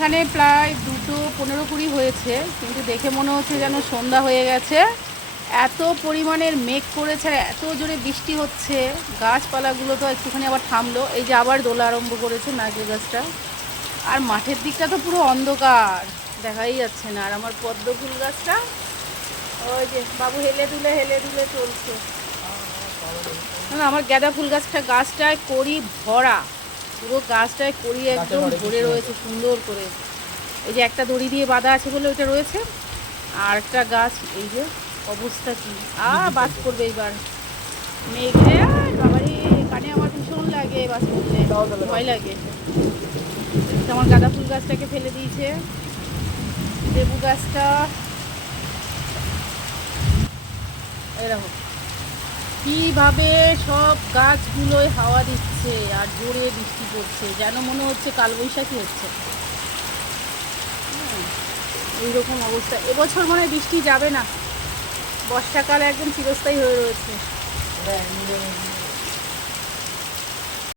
এখানে প্রায় 2:15-20 হয়েছে, কিন্তু দেখে মনে হচ্ছে যেন সন্ধ্যা হয়ে গেছে। এত পরিমাণের মেঘ করেছে আর এত জোরে বৃষ্টি হচ্ছে, গাছপালাগুলো তো একটুখানি আবার থামলো। এই যে আবার দোলা আরম্ভ করেছে নারকেল গাছটা। আর মাঠের দিকটা তো পুরো অন্ধকার, দেখাই যাচ্ছে না। আর আমার পদ্ম ফুল গাছটা, ওই যে বাবু হেলে দুলে চলছে। না, আমার গাঁদা ফুল গাছটায় কড়ি ভরা, পুরো গাছটায় কড়ি একদম ভরে রয়েছে সুন্দর করে। এই যে একটা দড়ি দিয়ে বাঁধা আছে বলে ওইটা রয়েছে। আর একটা গাছ, এই যে অবস্থা কি, বাজ পড়বে এইবার মেঘে। বাবারে, কানে আমার ভীষণ লাগে বাজ পড়লে, ভয় লাগে। আমার গাঁদা ফুল গাছটাকে ফেলে দিয়েছে, লেবু গাছটা এরকম কীভাবে সব গাছগুলোয় হাওয়া দিচ্ছে আর জোরে বৃষ্টি পড়ছে, যেন মনে হচ্ছে কালবৈশাখী হচ্ছে। এইরকম অবস্থা। এবছর মনে হয় বৃষ্টি যাবে না, বর্ষাকাল একদম চিরস্থায়ী হয়ে রয়েছে।